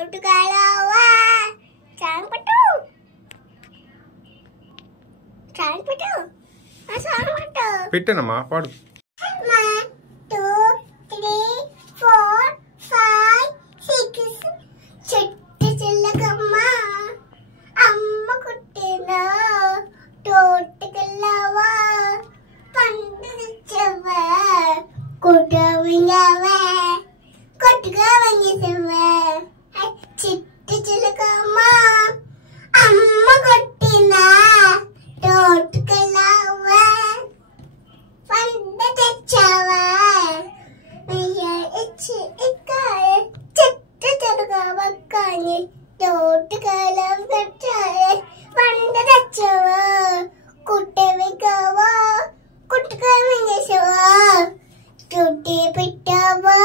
తోటకలవా song పెట్టు ఆ song పెట్టనమ్మా పాడు. 1 2 3 4 5 6 చెట్టు చిలకమ్మ అమ్మ కుట్టిన తోటకలవా పండు తెచ్చవా కొట్టుగా వంగేసవా చెట్టు చిలకమ్మ అమ్మ కొట్టిన తోటకలవా పండు తెచ్చవా చెట్టు చిలకమ్మని తోటకలవా పండు తెచ్చవా కుట్టుగా వంగేసవా చుట్టి పెట్టవా